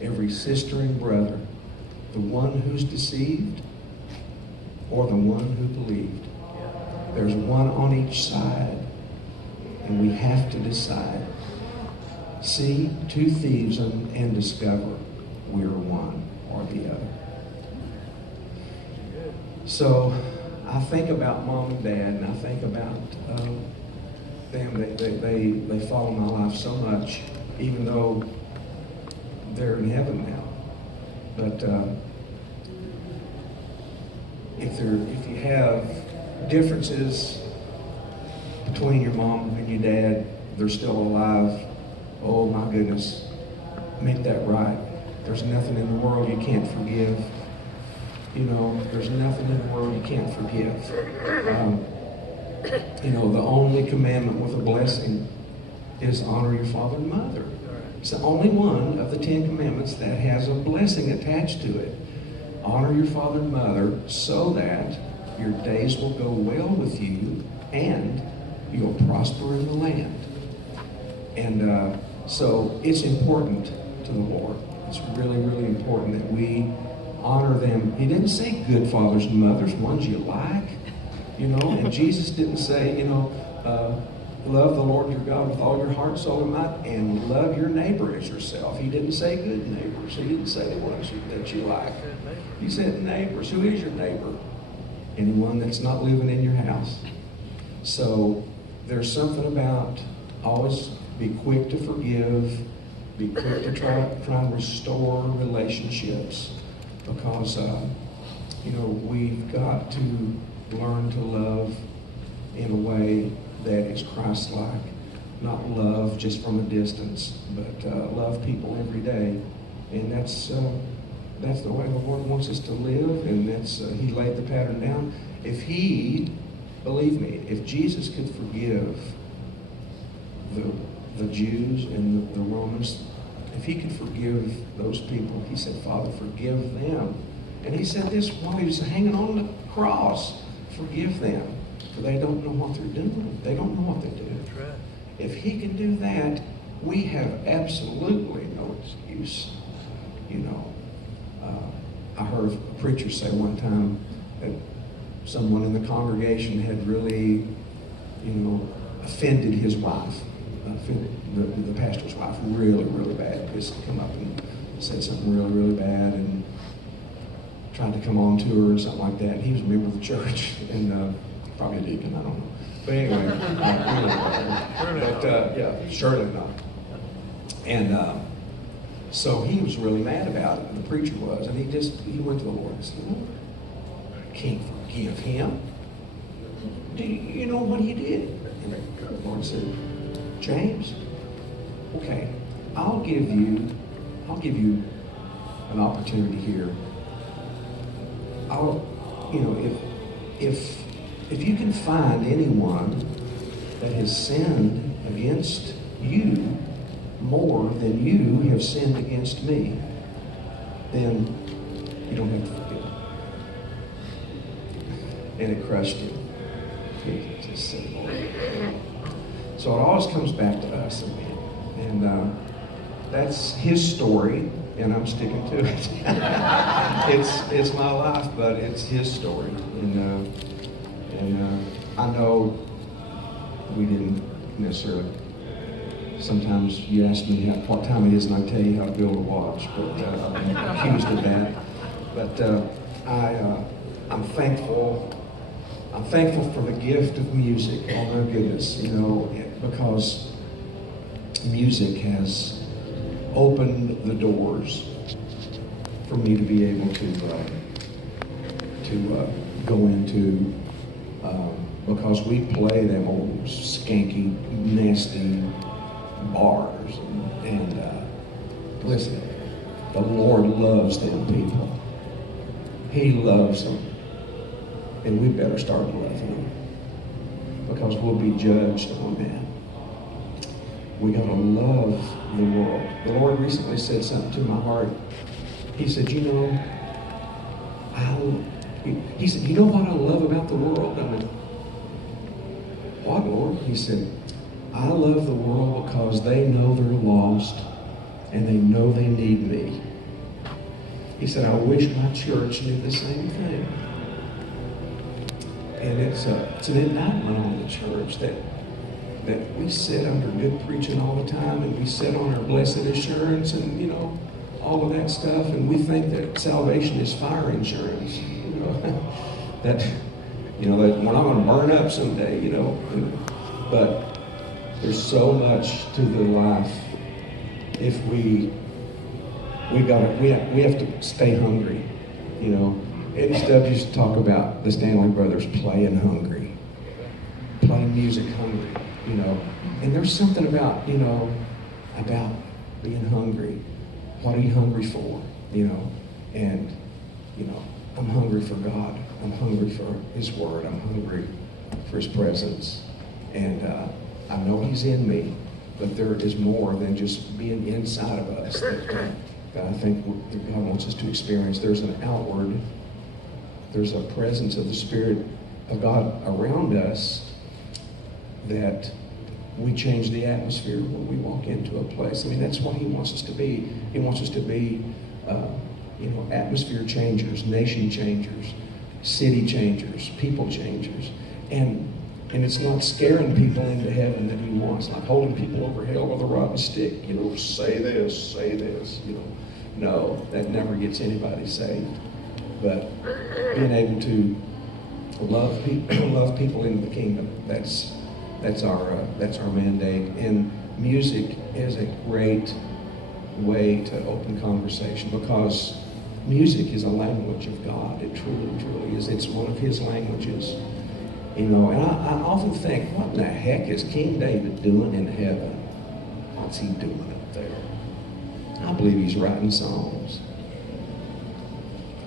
every sister and brother, the one who's deceived or the one who believed. There's one on each side, and we have to decide. See two thieves and discover we're one or the other. So I think about Mom and Dad, and I think about them. They follow my life so much, even though they're in heaven now. But if you have differences between your mom and your dad, they're still alive. Oh my goodness, make that right. There's nothing in the world you can't forgive. You know, there's nothing in the world you can't forgive. You know, the only commandment with a blessing is honor your father and mother. It's the only one of the 10 commandments that has a blessing attached to it. Honor your father and mother so that your days will go well with you and you'll prosper in the land. And so it's important to the Lord. It's really, really important that we honor them. He didn't say good fathers and mothers, ones you like, you know, and Jesus didn't say, you know, love the Lord your God with all your heart, soul, and might, and love your neighbor as yourself. He didn't say good neighbors. He didn't say the ones that you like. He said neighbors. Who is your neighbor? Anyone that's not living in your house. So there's something about always be quick to forgive, be quick to try and restore relationships, because you know, we've got to learn to love in a way that is Christ-like, not love just from a distance, but love people every day. And that's the way the Lord wants us to live, and He laid the pattern down. If He, believe me, if Jesus could forgive the Jews and the Romans, if He could forgive those people, He said, Father, forgive them. And He said this while He was hanging on the cross, forgive them, for they don't know what they're doing. They don't know what they do. That's right. If He can do that, we have absolutely no excuse. You know, I heard a preacher say one time that someone in the congregation had really, you know, offended his wife, offended the pastor's wife really, really bad. Just come up and said something really, really bad and tried to come on to her or something like that. He was a member of the church and probably a deacon, I don't know. But anyway, yeah, surely not. And so he was really mad about it, the preacher was, and he went to the Lord and said, Lord, I can't forgive him. Do you know what he did? And the Lord said, James, okay, I'll give you an opportunity here. If you can find anyone that has sinned against you more than you have sinned against me, then you don't have to forgive. And it crushed him. He just said, Lord. So it always comes back to us, and that's his story, and I'm sticking to it. It's my life, but it's his story, and I know we didn't necessarily. Sometimes you ask me what time it is, and I tell you how to build a watch, but I'm accused of that. But I'm thankful. I'm thankful for the gift of music. Oh my goodness, you know, because music has opened the doors for me to be able to go into. Because we play them old skanky, nasty bars, and listen, the Lord loves them people. He loves them, and we better start loving them, because we'll be judged on that. We gotta love the world. The Lord recently said something to my heart. He said, you know, He said, you know what I love about the world? I mean, what, Lord? He said, I love the world because they know they're lost and they know they need me. He said, I wish my church knew the same thing. And it's an indictment on the church that we sit under good preaching all the time, and we sit on our blessed assurance and, you know, all of that stuff, and we think that salvation is fire insurance, you know, that, you know, that we're not going to burn up someday, you know. But there's so much to the life if we have to stay hungry, you know. Eddie Stubbs used to talk about the Stanley Brothers playing hungry, playing music hungry, you know. And there's something about, you know, about being hungry. What are you hungry for, you know? And, you know, I'm hungry for God. I'm hungry for His Word. I'm hungry for His presence. And I know He's in me, but there is more than just being inside of us that I think that God wants us to experience. There's an outward, there's a presence of the Spirit of God around us that we change the atmosphere when we walk into a place. I mean, that's what He wants us to be. He wants us to be, you know, atmosphere changers, nation changers, city changers, people changers. And it's not scaring people into heaven that He wants, like holding people over hell with a rotten stick, you know, say this, you know. No, that never gets anybody saved. But being able to love people into the kingdom, that's our mandate. And music is a great way to open conversation, because music is a language of God. It truly is. It's one of His languages. You know, and I often think, what in the heck is King David doing in heaven? What's he doing up there? I believe he's writing songs.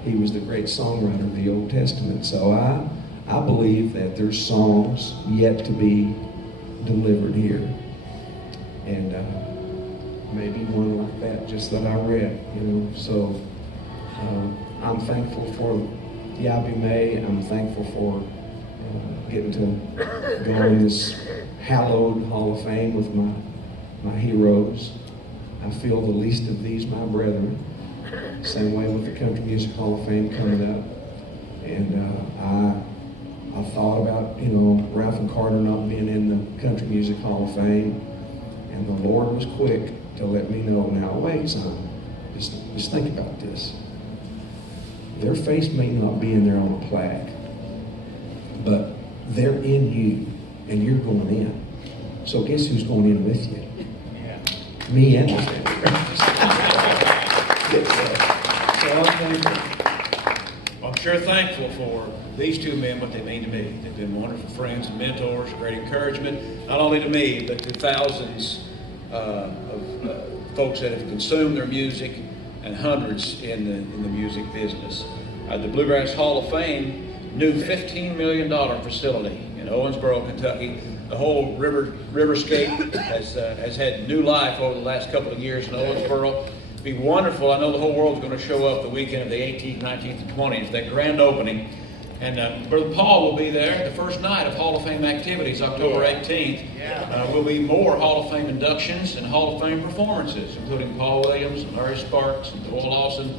He was the great songwriter of the Old Testament. So I believe that there's songs yet to be delivered here. And maybe one like that just that I read, you know. So I'm thankful for the IBMA. I'm thankful for getting to go in this hallowed Hall of Fame with my heroes. I feel the least of these my brethren. Same way with the Country Music Hall of Fame coming up. And I thought about, you know, Ralph and Carter not being in the Country Music Hall of Fame. And the Lord was quick to let me know, now wait, son, just think about this. Their face may not be in there on a plaque, but they're in you, and you're going in. So guess who's going in with you? Yeah. Me and the family. So I'm thankful. I'm sure thankful for these two men, what they mean to me. They've been wonderful friends and mentors, great encouragement, not only to me, but to thousands of folks that have consumed their music, and hundreds in the music business. The Bluegrass Hall of Fame, new $15 million facility in Owensboro, Kentucky. The whole riverscape has had new life over the last couple of years in Owensboro. It'd be wonderful. I know the whole world's going to show up the weekend of the 18th, 19th, and 20th, that grand opening. And Brother Paul will be there the first night of Hall of Fame activities, October 18th. Will be more Hall of Fame inductions and Hall of Fame performances, including Paul Williams and Larry Sparks and Doyle Lawson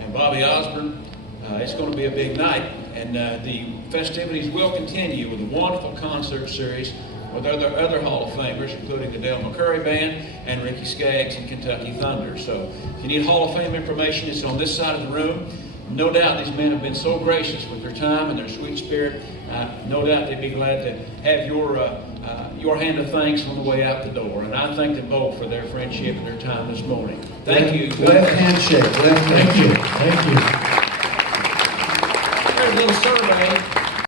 and Bobby Osborne. It's going to be a big night. And the festivities will continue with a wonderful concert series with other Hall of Famers, including the Dale McCurry Band and Ricky Skaggs and Kentucky Thunder. So if you need Hall of Fame information, it's on this side of the room. No doubt these men have been so gracious with their time and their sweet spirit. No doubt they'd be glad to have your hand of thanks on the way out the door. And I thank them both for their friendship and their time this morning. Thank you. Left handshake. Left handshake. Thank you. There's a little survey